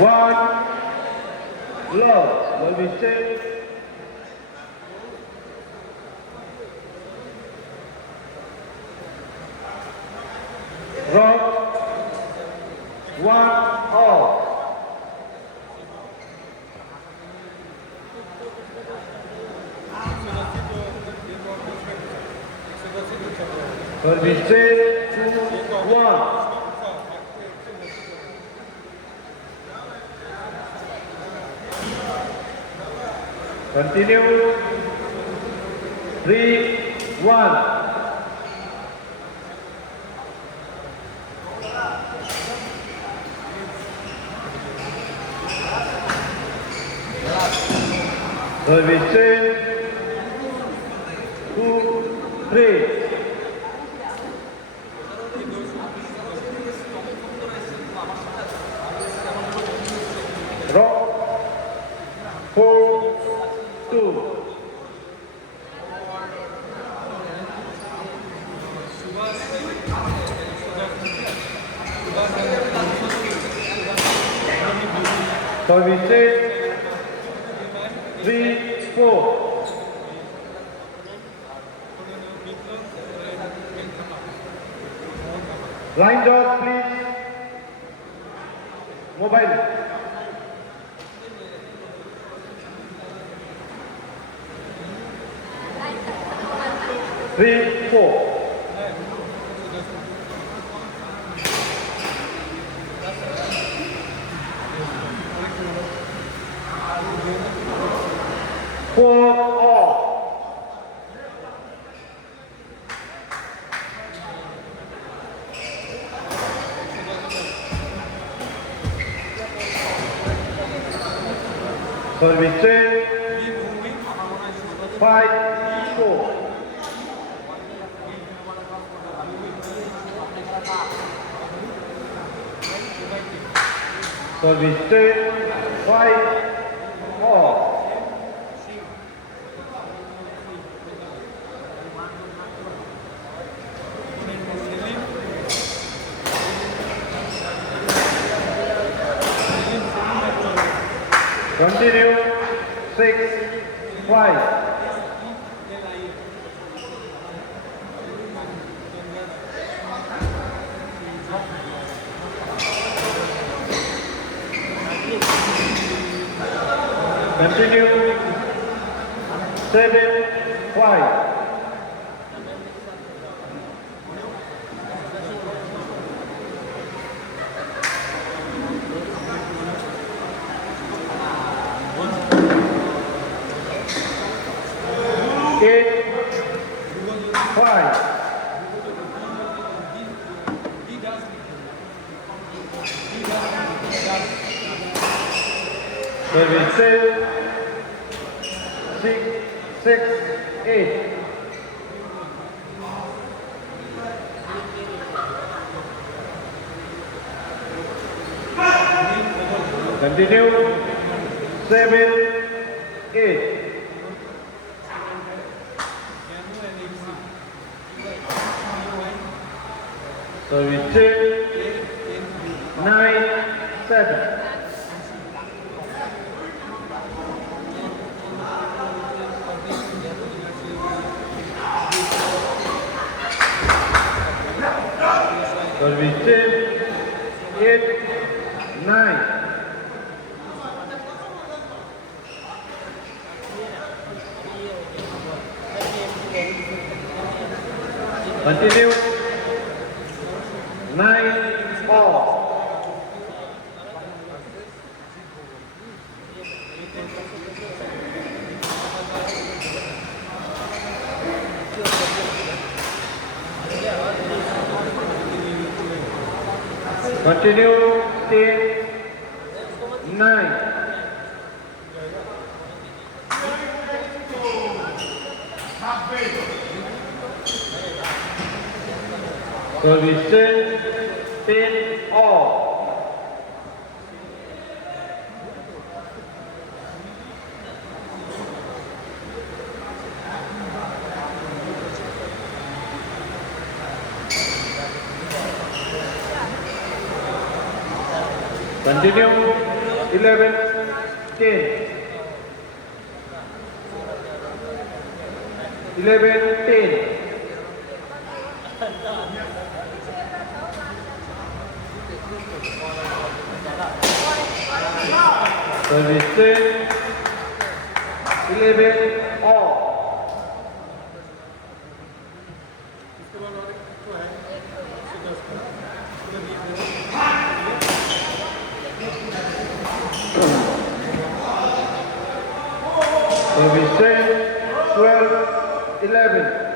One, love, will be changed. Rock, one, all. Will be changed, 2, 1. Continue. 3, 1. Service change. 2, 3. Rock. 4, 2. Service change. 3, 4. Line dot, please. Mobile. Three, 4. Four, all. Service change. 5, 4. Service change. 5, all. Continue. 6, 5. Continue. 7, 5. Eight, 5. Service 6, 6, 8. Continue. 7, 8. Service 9, 7. Service 8, 9. Continue. 9, all. Continue. 10, 9. Service 10, all. Continue. 11, 10. 11, 10. Service 10, 11, all. Service 10, 12, 11.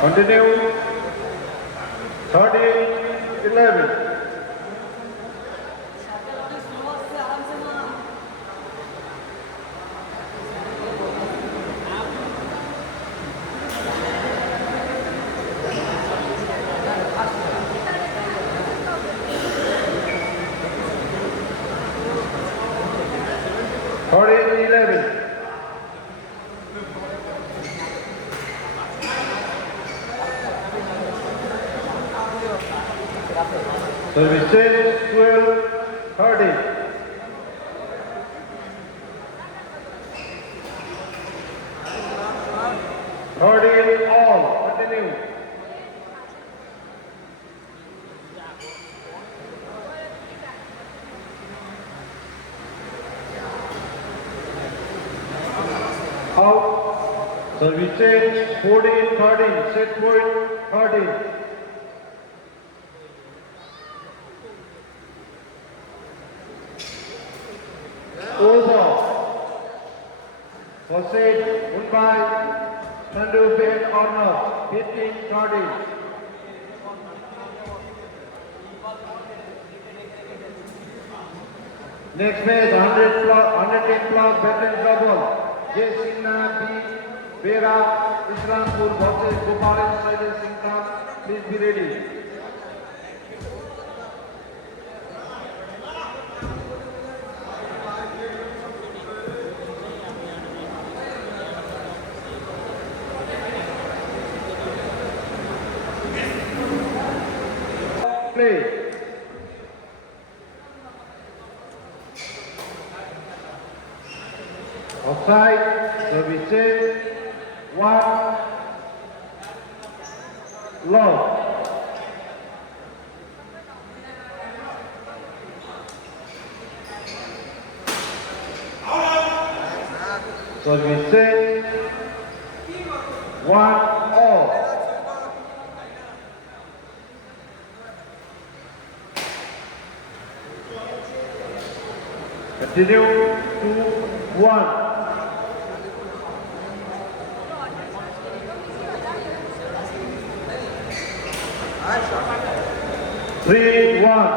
Continue. 13, 11. Thirteen, 11. Service 10, 12, 13. All. Continue. Out. Service change 14, 13. Set point 13. Over. Hossein Mumbai, Sandu Ben Honor, 15, 13. Next match 110 plus veteran double. Jay Sinha B. Bera Islampur versus Gopal Sailor Singh Khan. Please be ready. Play. Offside, service change, 1, low. Service change, 1, all. Continue, 2, 1. Three, one.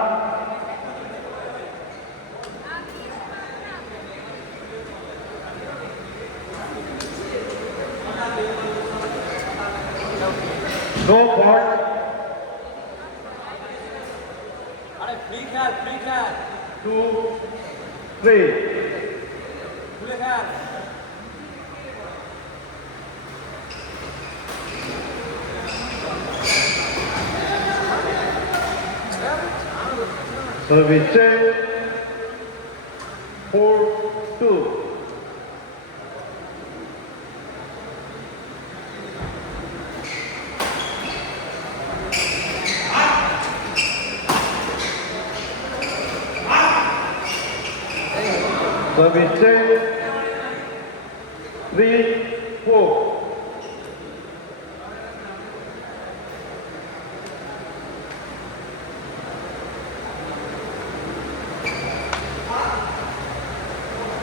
No ball. Free cat. 2, 3. Free cat. Service change, 4, 2. Service change, 3, 4.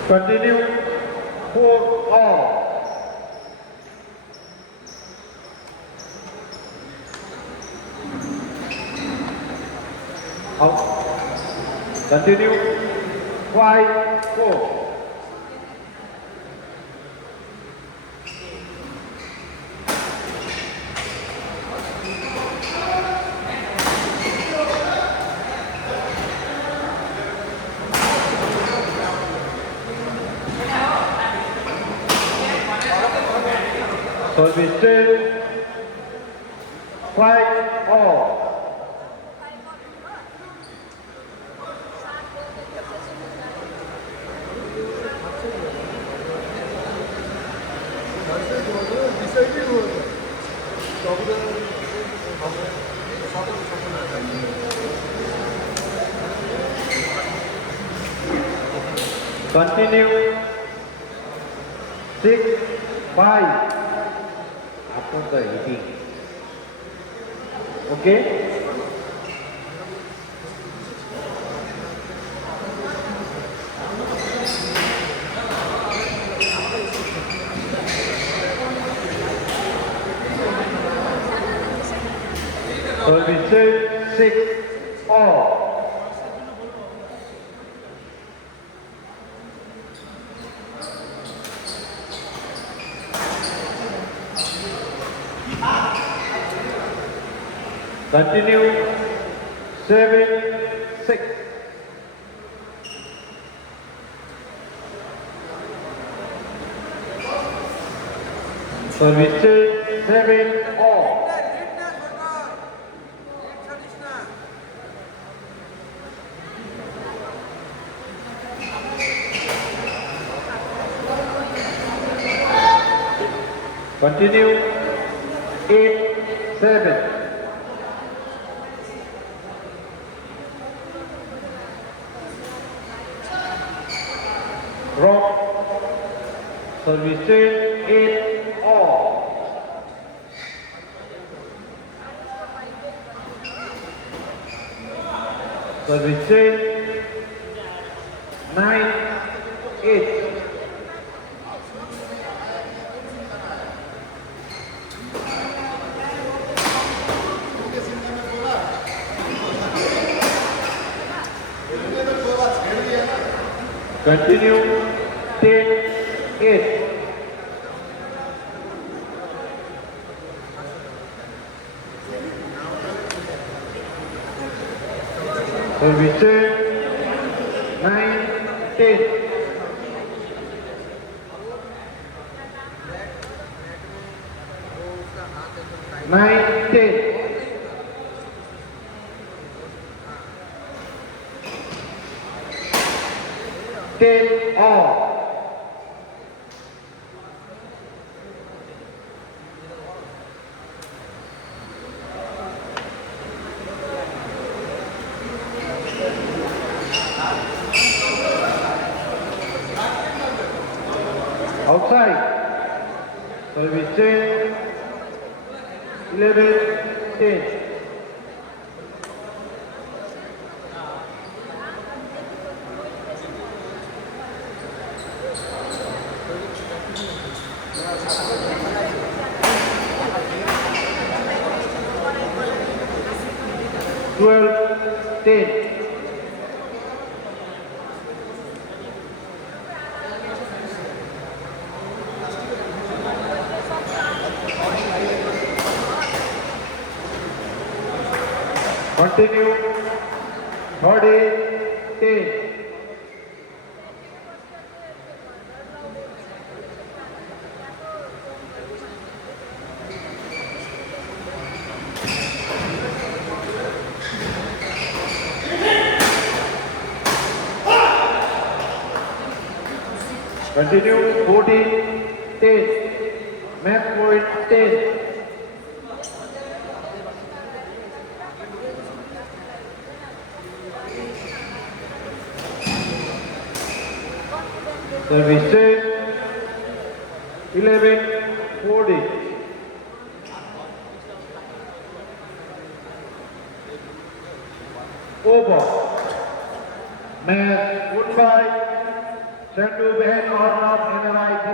Continue, 4, all. Out. Continue, 5, 4. Service change. 5 all. Continue. 6-5. After the hitting. Okay? Service 6 all. Continue. 7-6. Service 7 all. Continue. 8-7. Rock. Service 8 all. Service 9-8. Continue. 10-8. Service 9-10. Nine, 10. Ten all. Outside. Service 10, 11, 10. Twelve, 10. Continue. 30, 10. Continue. 14, 10. Match point 10. Service 11, 40. Over. Match goodbye. Send to behind or not in the right.